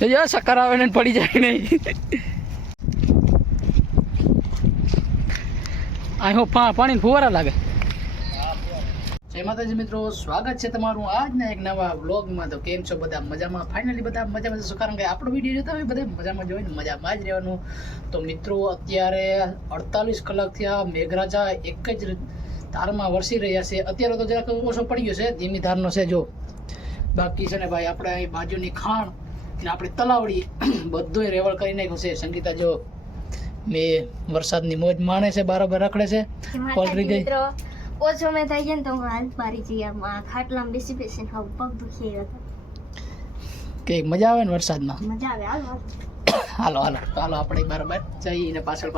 જો સકર આવે ને પડી જાય નહીં. અહીં પાણી ફુવારા લાગે. જય માતાજી મિત્રો, સ્વાગત છે તમારું આજના એક નવા વ્લોગમાં. તો કેમ છો બધા? મજામાં? ફાઇનલી બધા મજામાં છો, કારણ કે આપણો વિડીયો જોતા હોય બધા મજામાં જ હોય ને, મજામાં જ રહેવાનું. તો મિત્રો અત્યારે 48 કલાક થયા, મેઘરાજા એક જ ધારમાં વરસી રહ્યા છે. અત્યારે તો જરાક ઓછો પડી ગયો છે, ધીમી ધારનો છે. જો બાકી છે ને ભાઈ, આપણે અહીં બાજુની ખાણ અને આપણી તલાવડી બધું રેવળ કરી નાખ્યું છે. સંગીતા જો મેં વરસાદની મોજ માણે છે, બરાબર રખડે છે. પલરી ગઈ ઓછો મેં થઈ જાય ને તો હું હાલ પારી જઈએ. ખાટલામાં બેસી બેસીને હાવ પગ દુખી ગયો. કે મજા આવે ને વરસાદમાં? મજા આવે. હાલો આપણે બરાબર જઈને પાછળ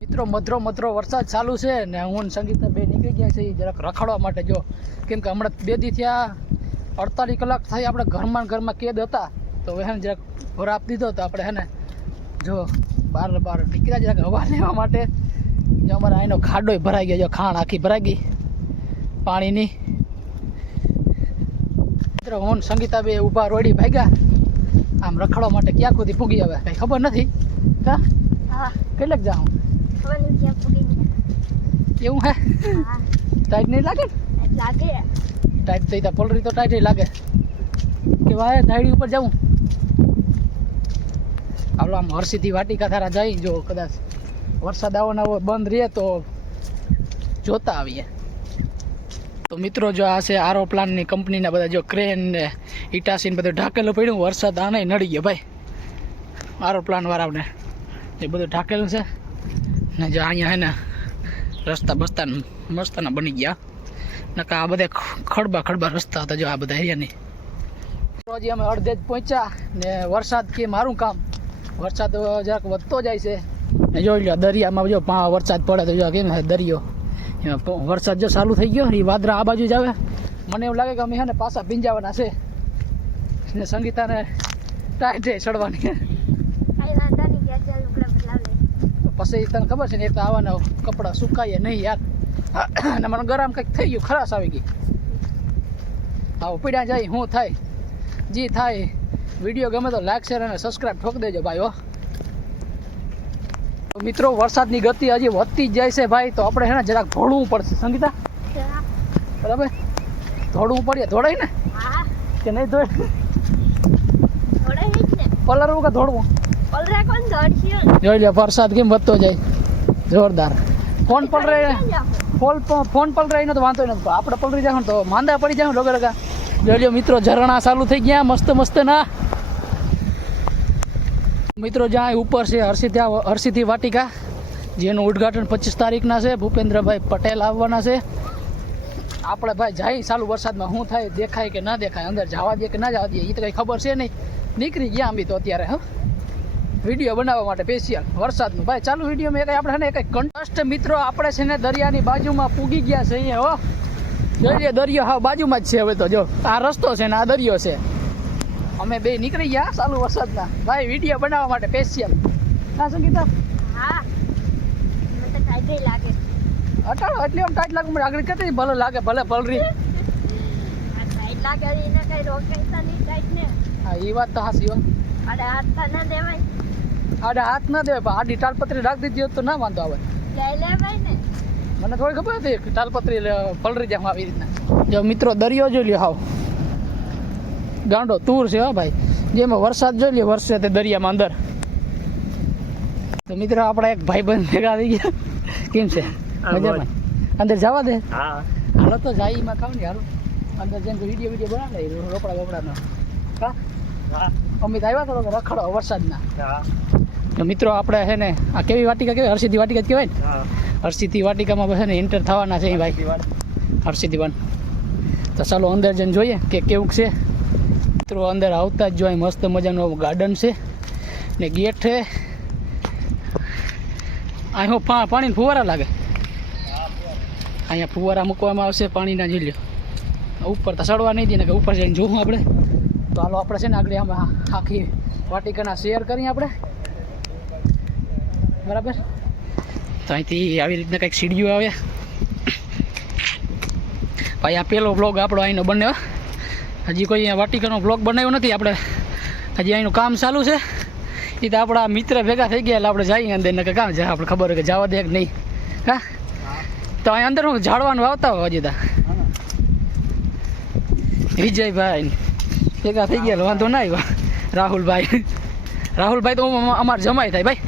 મિત્રો મધરો વરસાદ ચાલુ છે ને હું સંગીતા બે નીકળી ગયા છે જરાક રખડવા માટે. જો કેમ કે હમણાં 2 દી થયા 48 કલાક થઈ આપણે ઘરમાં કેદ હતા, તો હવે જરાક ભર આપી દીધો. તો આપણે હે ને જો બહાર નીકળ્યા જરાક હવા લેવા માટે. જો અમારે અહીંનો ખાડો ભરાઈ ગયો, જો ખાણ આખી ભરાઈ ગઈ પાણીની. મિત્રો હું સંગીતા બે ઊભા રોડી ભાગ્યા આમ રખડવા માટે. ક્યાં સુધી પૂગી આવે કઈ ખબર નથી. કેટલાક જાઉં એવું હે? ટાઈટ નહીં લાગે? ટાઈટ થઈ તા પલરી તો ટાઈટ લાગે કે વાય ધાડી ઉપર જાઉં. હાલો આમ હરસીથી વાટિકા થારા જઈ, જો કદાચ વરસાદ આવો બંધ રહે તો જોતા આવીએ. તો મિત્રો જો આ છે આરો પ્લાનની કંપનીના બધા, જો ક્રેન ને ઇટાસી ને બધું ઢાકેલું પડ્યું. વરસાદ આને નડી ગયો ભાઈ આરો પ્લાન વાળાને, એ બધું ઢાકેલું છે ને. જો અહીંયા હે ને રસ્તા બસ્તા મસ્તાના બની ગયા, નકા આ બધા ખડબા રસ્તા હતા. જો આ બધા એરિયાની. હજી અમે અડધે જ પહોંચ્યા ને વરસાદ કે મારું કામ. વરસાદ જરાક વધતો જાય છે ને. જોઈ લો દરિયામાં જો વરસાદ પડે તો જો કેમ દરિયો એમાં વરસાદ જો ચાલુ થઈ ગયો. એ વાદળા આ બાજુ જ આવે. મને એવું લાગે કે અમે ને પાછા ભીંજાવાના છે ને સંગીતાને ટાઈટે ચડવાની. પછી તને ખબર છે ને, એક તો આવાના કપડાં સુકાઈએ નહીં યાર. અને મને ગરમ કંઈક થઈ ગયું, ખરાશ આવી ગઈ. આવો પીડા જાય શું થાય જી થાય. વિડીયો ગમે તો લાઈક શેર અને સબસ્ક્રાઈબ ઠોક દેજો ભાઈ હો. મિત્રો વરસાદની ગતિ હજી વધતી જ જાય છે ભાઈ, તો આપણે છે ને જરાક ધોળવું પડશે. સંગીતા બરાબર ધોળવું પડે. ધોળાય ને કે નહીં? પલરવું કે ધોળવું? જોઈ લે વરસાદ કેમ વધતો જાય જોરદાર. ફોન પલરે ને તો વાંધો નથી, આપણે પલરી જાય તો માંદા પડી જાય લગા. જોઈ લો મિત્રો ઝરણા ચાલુ થઈ ગયા મસ્ત ના. મિત્રો જ્યાં ઉપર છે હરસિદ્ધિ વાટિકા, જેનું ઉદ્ઘાટન 25 તારીખના છે. ભૂપેન્દ્રભાઈ પટેલ આવવાના છે. આપણે ભાઈ જાય ચાલુ વરસાદમાં શું થાય, દેખાય કે ના દેખાય, અંદર જવા દે કે ના જવા દે એ તો કંઈ ખબર છે નહીં. નીકળી ગયા અમે તો અત્યારે વિડીયો બનાવવા માટે સ્પેશિયલ વરસાદનું. ભાઈ ચાલુ વિડીયોમાં કંઈ આપણે કંઈ કન્ટેસ્ટ મિત્રો આપણે છે ને દરિયાની બાજુમાં પૂગી ગયા છે અહીંયા હો. જોઈ દરિયો હા બાજુમાં જ છે. હવે તો જો આ રસ્તો છે ને આ દરિયો છે. અમે બે નીકળી ગયા ચાલુ વરસાદના ભાઈ વિડીયો બનાવવા માટે સ્પેશિયલ. હા સંગીતા? હા મને તો ટાઈટ લાગે. અટાળો એટલે આમ ટાઈટ લાગે. આગળ કેટલી ભલે લાગે, ભલે પલરી ટાઈટ લાગે એને કઈ રોકાઈતા નહીં ટાઈટ ને. હા એ વાત તો હાસી હો. આડે હાથ ના દેવાય. આડે હાથ ના દેવાય, પણ આડી તાલપત્રી રાખી દીધી હોત તો ના વાંધો આવે. લઈ લેવાય ને. મને થોડી ખબર હતી કે તાલપત્રી પલરી જાય આવી રીતના. જો મિત્રો દરિયો જોઈ લ્યો, હાવ ગાંડો તૂર છે હો ભાઈ. જેમાં વરસાદ જોઈ લ્યો વરસે તે દરિયામાં અંદર. તો મિત્રો આપણા એક ભાઈબંધ ભેગા આવી ગયા. કેમ છે? મજામાં? અંદર જવા દે. હાલો તો જાય એમાં ખાવ ને. હાલો અંદર જઈને વિડીયો બનાવે રોકડા બોકડાનો. અમિત આવ્યા થોડોક રખડો વરસાદના. તો મિત્રો આપણે છે ને આ કેવી વાટિકા કહેવાય? હરસિદ્ધિ વાટિકા જ કહેવાય ને. હરસિદ્ધિ વાટિકામાં છે ને એન્ટર થવાના છે ભાઈ, હરસિદ્ધિ વન. તો ચાલો અંદર જઈને જોઈએ કે કેવું છે. મિત્રો અંદર આવતા જ જોઈએ મસ્ત મજાનું ગાર્ડન છે ને ગેટ છે. અહીં પાણી ફુવારા લાગે. અહીંયા ફુવારા મૂકવામાં આવશે પાણીના. ઝીલ્યો ઉપર તો ચડવા નહીં દે ને, કે ઉપર જઈને જોવું આપણે. તો હાલો આપણે છે ને આગળ આમાં આખી વાટિકાના શેર કરીએ આપણે બરાબર. તો અહીંથી આવી રીતના કંઈક સીડીઓ આવે ભાઈ. આ પહેલો બ્લોગ આપણો અહીંનો બન્યો. હજી કોઈ વાટિકાનો બ્લોગ બનાવ્યો નથી આપણે. હજી અહીંનું કામ ચાલુ છે. એ તો આપણા મિત્ર ભેગા થઈ ગયા એટલે આપણે જઈએ અંદર ને કામ છે આપણે ખબર હોય કે જવા દે કે નહીં. હા તો અહીં અંદર હું ઝાડવાનું વાવતા હોય હજી તા વિજયભાઈ ભેગા થઈ ગયા વાંધો ના આવ્યો. રાહુલભાઈ તો અમારે જમાય થાય ભાઈ.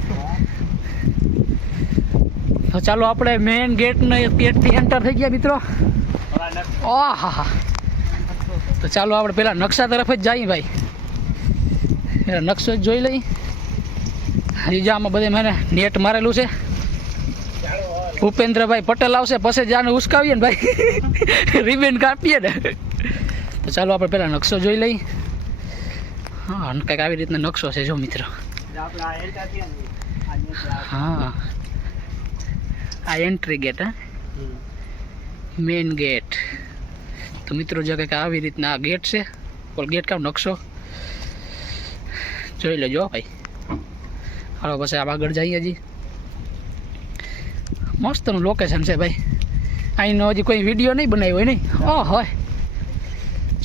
તો ચાલો આપણે મેઇન ગેટથી એન્ટર થઈ ગયા મિત્રો. ઓહ હા. તો ચાલો આપણે પેલા નકશા તરફ જ જઈએ ભાઈ. નકશો જ જોઈ લઈ. હજી આમાં બધે મને નેટ મારેલું છે. ભૂપેન્દ્રભાઈ પટેલ આવશે પછી જાને ઉસકાવીએ ને ભાઈ. રિબેન કાપીએ ને. તો ચાલો આપણે પેલા નકશો જોઈ લઈ. હા કંઈક આવી રીતના નકશો છે જો મિત્રો. હા આ એન્ટ્રી ગેટ. હા મેઇન ગેટ. તો મિત્રો જો કંઈક આવી રીતના આ ગેટ છે. ઓલ ગેટ કામ નકશો જોઈ લેજો ભાઈ. હાલો પછી આગળ જઈએ. હજી મસ્તનું લોકેશન છે ભાઈ. અહીંનો હજી કોઈ વિડીયો નહીં બનાવ્યો હોય નહીં. ઓહ હોય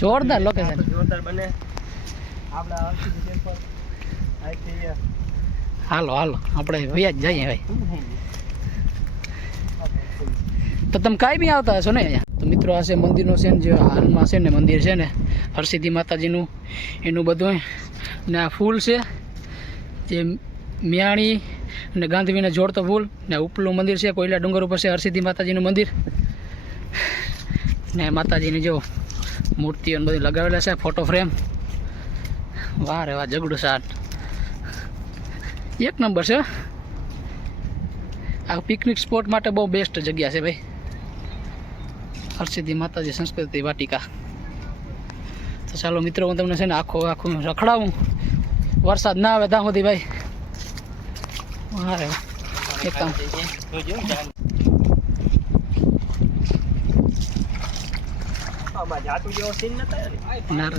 જોરદાર લોકેશન. હાલો આપણે વયા જ જઈએ ભાઈ. તો તમે કાંઈ બી આવતા હશો ને અહીંયા. તો મિત્રો આ છે મંદિરનો છે ને જે હાલમાં છે ને મંદિર છે ને હરસિદ્ધિ માતાજીનું એનું બધું. ને આ ફૂલ છે જે મિયાણી અને ગાંધીવીને જોડતો ફૂલ. ને ઉપલું મંદિર છે કોયલા ડુંગર ઉપર છે હરસિદ્ધિ માતાજીનું મંદિર. ને માતાજીની જો મૂર્તિઓ બધી લગાવેલા છે ફોટો ફ્રેમ. વાહ રે વાહ જગડું સાટ એક નંબર છે. આ પિકનિક સ્પોટ માટે બહુ બેસ્ટ જગ્યા છે ભાઈ. હરસિદ્ધિ માતાજી સંસ્કૃતિ વાટિકા. તો ચાલો મિત્રો હું તમને છે ને આખું રખડાવું. વરસાદ ના આવે ત્યાં સુધી ભાઈ. અરે એક કામ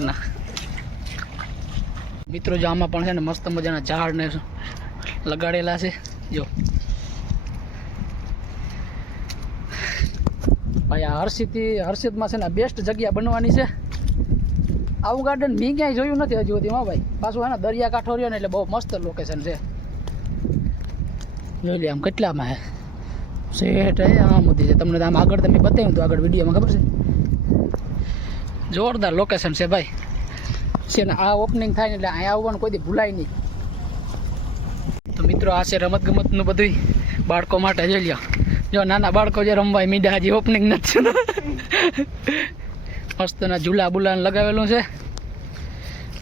ના મિત્રો જો આમાં પણ છે ને મસ્ત મજાના ઝાડ ને લગાડેલા છે જો ભાઈ. આ હર્ષિદમાં છે ને બેસ્ટ જગ્યા બનવાની છે. આવું ગાર્ડન મેં ક્યાંય જોયું નથી હજુ સુધી. હા ભાઈ પાછું હે ને દરિયા કાંઠો રહ્યો ને એટલે બહુ મસ્ત લોકેશન છે. જોઈ લે આમ કેટલામાં હે સેટ હે આમ સુધી છે. તમને આમ આગળ તમે બતાવ્યું તો આગળ વિડીયોમાં ખબર છે. જોરદાર લોકેશન છે ભાઈ. છે ને આ ઓપનિંગ થાય ને એટલે અહીંયા આવવાનું કોઈ દી ભૂલાય નહીં. તો મિત્રો આ છે રમતગમતનું બધું બાળકો માટે જોઈ લ્યો. જો નાના બાળકો જે રમવાય મીડા હજી ઓપનિંગ નથી. મસ્તના ઝૂલા બુલાને લગાવેલું છે.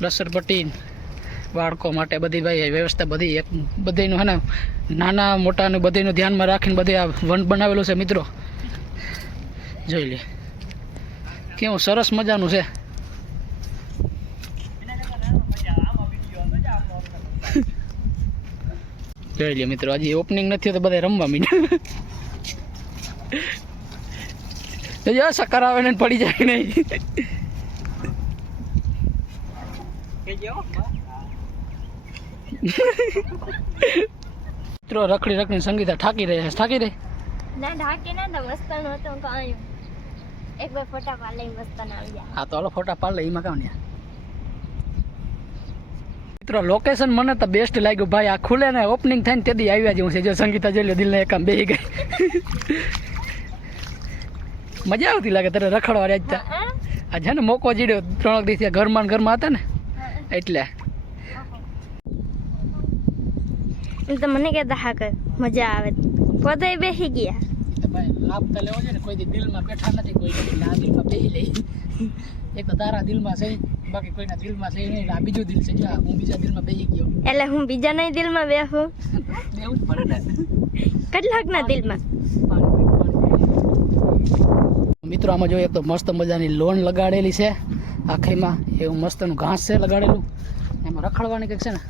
લસરપટ્ટી બાળકો માટે બધી ભાઈ વ્યવસ્થા બધી એક બધીનું હે ને નાના મોટાનું બધીનું ધ્યાનમાં રાખીને બધે આ વન બનાવેલું છે મિત્રો. જોઈ લે કેવું સરસ મજાનું છે. જોઈ લે મિત્રો હજી ઓપનિંગ નથી તો બધા રમવા મીડ્યા. સકાર આવે ને પડી જાય નહીં. મિત્રો રખડી સંગીતા થાકી રહી રહી ના ઢાકે ના તો મસ્તાનો હતો કાયો. એક બે ફોટા પાડ લઈ મસ્તાન આવી જાય. હા તો હાલો ફોટા પાડ લે એમાં કામ ને. મિત્રો લોકેશન મને તો બેસ્ટ લાગ્યું ભાઈ. આ ખુલે ને ઓપનિંગ થાય ને તેથી આવ્યા જેવું છે. જો સંગીતા જોઈ લો દિલને એક આમ બેહી ગઈ. મજા આવતી લાગે તારે રખડવા રહેતા. આ છે ને મોકો જીડ્યો 3 દિવસથી ઘરમાં હતા ને એટલે. તો મને કહેતા હા કર મજા આવે પોતે બેસી ગયા. ભાઈ લાભ તો લેવો છે ને કોઈ દિલમાં બેઠા નથી. કોઈ આ દિલમાં બેસી લે. એક તો તારા દિલમાં છે બાકી કોઈના દિલમાં છે નહીં. આ બીજું દિલ છે. જો હું બીજા દિલમાં બેસી ગયો એટલે હું બીજાના દિલમાં બેસું. એવું જ પડે ને. કેટલાકના દિલમાં. મિત્રો આમાં જોઈએ તો મસ્ત મજાની લોન લગાડેલી છે આખીમાં. એવું મસ્તનું ઘાસ છે લગાડેલું. એમાં રખડવાની કંઈક છે ને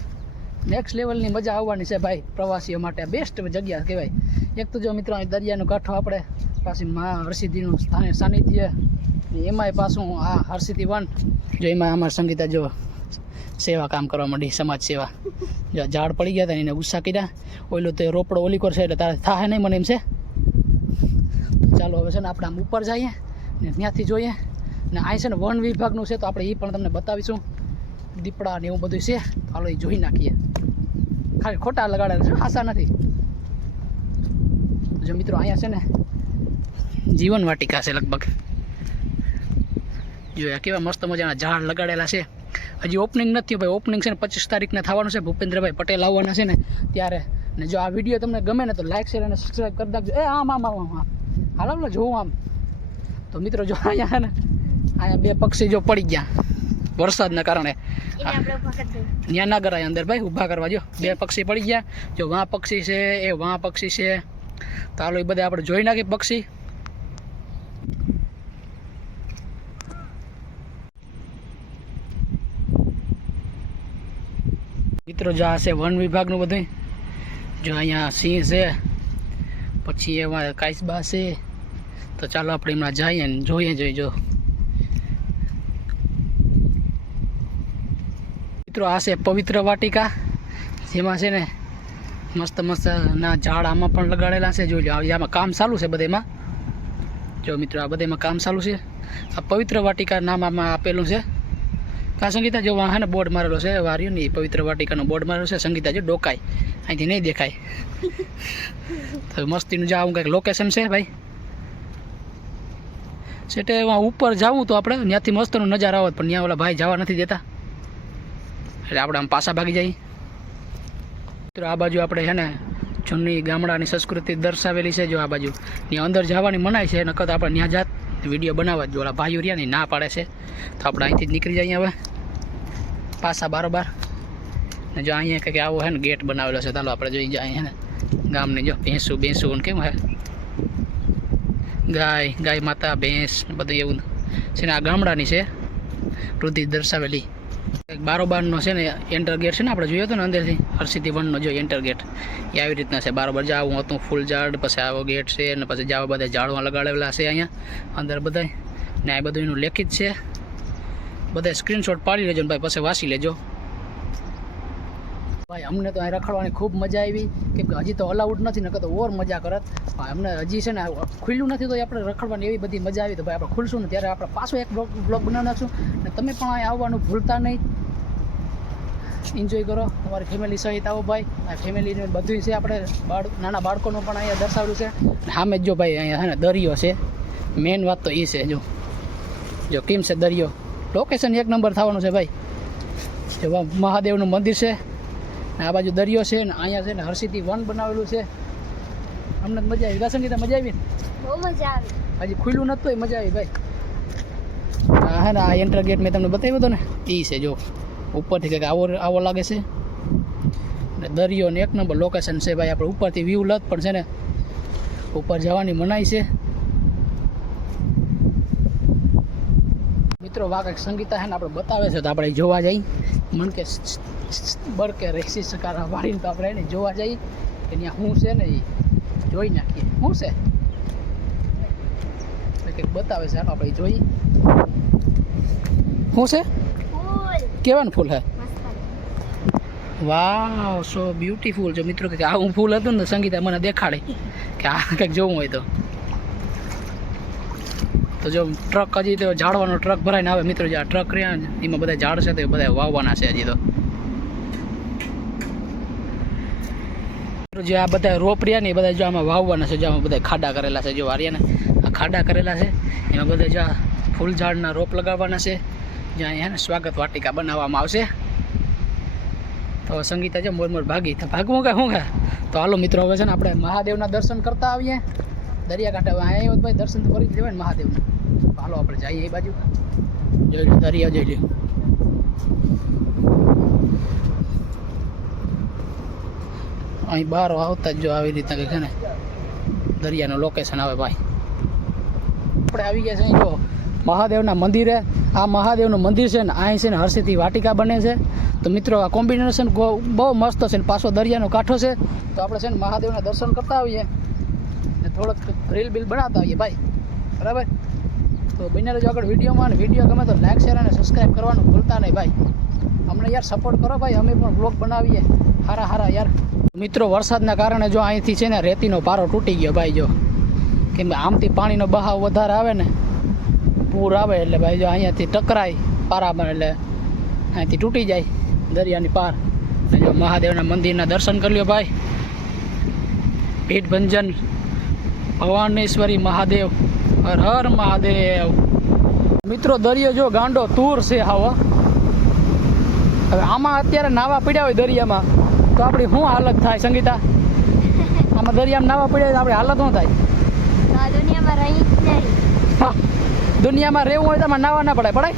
નેક્સ્ટ લેવલની મજા આવવાની છે ભાઈ. પ્રવાસીઓ માટે બેસ્ટ જગ્યા કહેવાય. એક તો જો મિત્રો દરિયાનો કાંઠો આપણે પાછી મા હરસિદ્ધિનું સાનિધ્ય. એમાંય પાછું આ હરસિદ્ધિ વન જો એમાં અમારા સંગીતા જો સેવા કામ કરવા માંડી. સમાજ સેવા. જો ઝાડ પડી ગયા હતા એને ગુસ્સા કર્યા. ઓઈલો તો રોપડો ઓલી કરશે એટલે તારે થાય નહીં મને એમ છે. ચાલો હવે છે ને આપણે આમ ઉપર જઈએ ને ત્યાંથી જોઈએ. ને અહીં છે ને વન વિભાગનું છે તો આપણે એ પણ તમને બતાવીશું. દીપડા ને એવું બધું છે. હાલો એ જોઈ નાખીએ. ખાલી ખોટા લગાડેલા છે, આશા નથી. જો મિત્રો અહીંયા છે ને જીવન વાટિકા છે લગભગ. જો આ કેવા મસ્ત મજાના ઝાડ લગાડેલા છે. હજી ઓપનિંગ નથી ભાઈ. ઓપનિંગ છે ને 25 તારીખને થવાનું છે. ભૂપેન્દ્રભાઈ પટેલ આવવાના છે ને ત્યારે. ને જો આ વિડીયો તમને ગમે ને તો લાઈક શેર અને સબસ્ક્રાઈબ કરી નાખજો. એ આમ આમ આમ આમ હાલો ને જોવું આમ. તો મિત્રો જો અહીંયા ને અહીંયા બે પક્ષી જો પડી ગયા વરસાદના કારણે. ત્યાં ના કરાય અંદર ભાઈ, ઊભા કરવા. જો બે પક્ષી પડી ગયા. જો વાં પક્ષી છે, એ વાં પક્ષી છે. તો હાલો એ બધા આપણે જોઈ નાખીએ પક્ષી. મિત્રો જો આ છે વન વિભાગનું બધું. જો અહીંયા સિંહ છે, પછી એમાં કાચબા છે. તો ચાલો આપણે એમાં જઈએ ને જોઈએ. જો મિત્રો આ છે પવિત્ર વાટિકા, જેમાં છે ને મસ્ત મસ્ત ના ઝાડ આમાં પણ લગાડેલા છે. જોઈ લો આમાં કામ ચાલુ છે બધેમાં. જો મિત્રો આ બધેમાં કામ ચાલુ છે. આ પવિત્ર વાટિકા નામ આમાં આપેલું છે. કા સંગીતા જો વાહ ને બોર્ડ મારેલો છે, વાર્યું નહીં પવિત્ર વાટિકાનો બોર્ડ મારેલો છે. સંગીતા જો ડોકાય અહીંથી નહીં દેખાય. તો મસ્તીનું જાવું કંઈક લોકેશન છે ભાઈ. સેટે ઉપર જાવું તો આપણે ત્યાંથી મસ્તનો નજારો આવત, પણ ત્યાં ઓલા ભાઈ જવા નથી દેતા, એટલે આપણે આમ પાછા ભાગી જઈએ. મિત્રો આ બાજુ આપણે છે ને જૂની ગામડાની સંસ્કૃતિ દર્શાવેલી છે. જો આ બાજુ ત્યાં અંદર જવાની મનાય છે, નકર આપણે ત્યાં જાત વિડીયો બનાવવા. જો ઓલા ભાઈઓ રહ્યા ને ના પાડે છે, તો આપણે અહીંથી જ નીકળી જઈએ હવે પાછા બારોબાર. ને જો અહીંયા કંઈક આવો છે ને ગેટ બનાવેલો છે. ચાલો આપણે જોઈ જાય ને ગામની. જો ભેંસું કેમ હે, ગાય માતા ભેંસ બધું એવું છે ને. આ ગામડાની છે વૃદ્ધિ દર્શાવેલી. બારોબારનો છે ને એન્ટર ગેટ છે ને, આપણે જોયો હતો ને અંદરથી હરસિદ્ધિ વનનો જો એન્ટર ગેટ એ આવી રીતના છે. બારોબાર જાવું હતું ફૂલ ઝાડ, પછી આવો ગેટ છે ને પછી જાવા બધા ઝાડવા લગાડેલા છે અહીંયા અંદર બધાય. ને આ બધું એનું લેખિત છે. બધા સ્ક્રીનશોટ પાડી લેજો ને ભાઈ, પછી વાંચી લેજો ભાઈ. અમને તો અહીં રખડવાની ખૂબ મજા આવી, કેમ કે હજી તો અલાઉડ નથી, નકર તો ઓર મજા કરત. અમને હજી છે ને ખુલ્લું નથી, તો આપણે રખડવાની એવી બધી મજા આવી. તો ભાઈ આપણે ખુલશું ને ત્યારે આપણે પાછો એક બ્લોગ બનાવી નાખશું. ને તમે પણ અહીં આવવાનું ભૂલતા નહીં. એન્જોય કરો તમારી ફેમિલી સહિત આવો ભાઈ. આ ફેમિલીને બધું છે. આપણે નાના બાળકોનું પણ અહીંયા દર્શાવેલું છે. સામે જ જો ભાઈ અહીંયા છે ને દરિયો છે. મેઇન વાત તો એ છે. જો કેમ છે દરિયો, લોકેશન એક નંબર થવાનું છે ભાઈ. જો મહાદેવનું મંદિર છે ને આ બાજુ દરિયો છે ને અહીંયા છે ને હરસિદ્ધિ વન બનાવેલું છે. અમને મજા આવી. સંગીતા મજા આવી ને? બહુ મજા આવી. હજી ખુલ્લું નતું એ મજા આવી ભાઈ. હા હે ને આ એન્ટર ગેટ મેં તમને બતાવ્યો હતો ને, એ છે. જો ઉપરથી કંઈક આવો લાગે છે ને દરિયો ને એક નંબર લોકેશન છે ભાઈ. આપણે ઉપરથી વ્યૂ લત પણ છે ને ઉપર જવાની મનાઈ છે. મિત્રો વાંક સંગીતા છે ને આપણે બતાવે છે, તો આપણે જોવા જઈએ. મન કે બરકે રેસી સકારા વાળીને તો આપણે એને જોવા જઈએ કે ત્યાં શું છે ને એ જોઈ નાખીએ. શું છે કંઈક બતાવે છે, આપણે જોઈએ શું છે. કેવાનું ફૂલ હે? વાવ સો બ્યુટીફુલ. જો મિત્રો કે આવું ફૂલ હતું ને સંગીતા મને દેખાડે કે આ કંઈક જોવું હોય તો જો ટ્રક હજી તો ઝાડવાનો ટ્રક ભરાઈને આવે. મિત્રો જે આ ટ્રક રહ્યા એમાં બધા ઝાડ છે તો એ બધા વાવવાના છે હજી તો. જે આ બધા રોપ રહ્યા ને એ બધા જો આમાં વાવવાના છે. જો આમાં બધા ખાડા કરેલા છે. જો આર્યા ને આ ખાડા કરેલા છે, એમાં બધા જો ફૂલ ઝાડના રોપ લગાવવાના છે. જ્યાં અહીંયા ને સ્વાગત વાટિકા બનાવવામાં આવશે. તો સંગીતા છે મોર ભાગી તો ભાગવું કે શું કે. તો હાલો મિત્રો હવે છે ને આપણે મહાદેવના દર્શન કરતા આવીએ દરિયાકાંઠે. અહીંયા ભાઈ દર્શન તો કરી જ લેવાય ને મહાદેવના. હાલો આપણે જઈએ એ બાજુ. જોઈ લો દરિયા, જોઈ લો. અહીં બહાર આવતા જ જો આવી રીતના કંઈક છે ને દરિયાનું લોકેશન આવે ભાઈ. આપણે આવી ગયા છે જો મહાદેવના મંદિરે. આ મહાદેવનું મંદિર છે ને અહીં છે ને હરસિદ્ધિ વાટિકા બને છે. તો મિત્રો આ કોમ્બિનેશન બહુ મસ્ત છે ને પાછો દરિયાનો કાંઠો છે. તો આપણે છે ને મહાદેવના દર્શન કરતા આવીએ ને થોડોક રીલ બિલ બનાવતા આવીએ ભાઈ, બરાબર. તો બને રહેજો આગળ વિડીયોમાં. અને વિડીયો ગમે તો લાઈક શેર અને સબસ્ક્રાઈબ કરવાનું ભૂલતા નહીં ભાઈ. અમને યાર સપોર્ટ કરો ભાઈ, અમે પણ બ્લોગ બનાવીએ હારા યાર. મિત્રો વરસાદના કારણે જો અહીંથી છે ને રેતીનો પારો તૂટી ગયો ભાઈ. જો કેમ કે આમથી પાણીનો બહાવ વધારે આવે ને, પૂર આવે એટલે ભાઈ જો અહીંયાથી ટકરાય પારામાં, એટલે અહીંથી તૂટી જાય દરિયાની પાર. અને જો મહાદેવના મંદિરના દર્શન કરી લ્યો ભાઈ. ભીડભંજન ભવાનેશ્વરી મહાદેવ, હર હર મહાદેવ. મિત્રો દરિયો જો ગાંડો તૂર છે હાવ. હવે આમાં અત્યારે નાવા પડ્યા હોય દરિયામાં તો આપણી શું હાલત થાય સંગીતા? આમાં દરિયામાં નાવા પડ્યા હોય તો આપણી હાલત શું થાય? તો આ દુનિયામાં રહી જ નહીં. હા, દુનિયામાં રહેવું હોય તો આમાં નાવા ના પડાય, પડાય?